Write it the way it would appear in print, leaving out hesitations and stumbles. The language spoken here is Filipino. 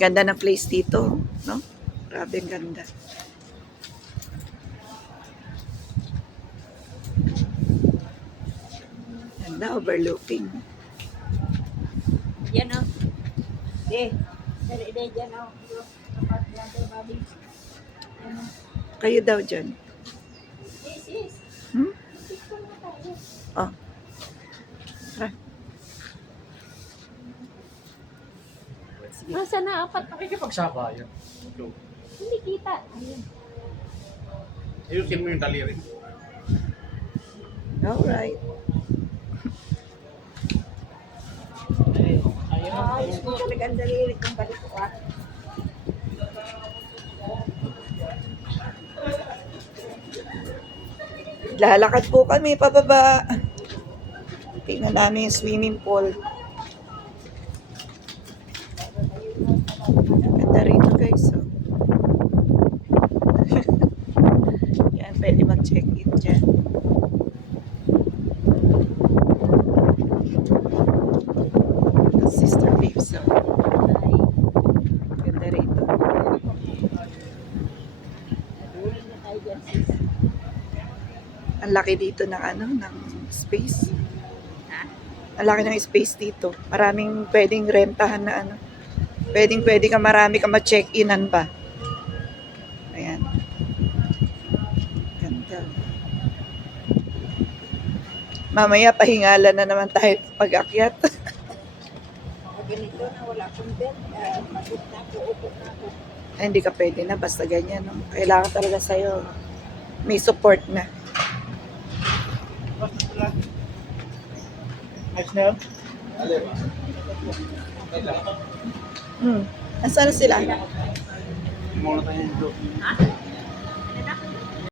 Ganda ng place dito, no? Grabe ang ganda. Ganda, overlooking. Yan o. Dali dyan o. Kapat yan tayo, Bobby. Yan o. Kayo daw dyan. Sis. Hmm? Picture na tayo. Oh. Tara. Masa na apat? Nakikipagsaba yan. Hindi kita. Ayun. Ayusin mo yung daliri. Alright. Ayos mo talaga ang daliri kong balik ko ah. Lalakad po kami pababa. Tingnan namin yung swimming pool. Ganda rito guys. Oh. Yan, pwede mag-check-in dyan. Sister Babes. Oh. Ganda rito. Duling na tayo dyan sis. Ang laki dito ng ano, ng space. Ha? Ang laki ng space dito. Maraming pwedeng rentahan na ano. Pwede ka marami ka ma-check-inan pa. Ayan. Ganda. Mamaya pahingalan na naman tayo pag-akyat. Pag ganito na wala akong bed, pagod na ako, upo na ako. Ay, hindi ka pwede na basta ganyan. No? Kailangan talaga sa'yo may support na. Next na yun? Nasaan na sila? Muna tayo yung Ha? Ano na?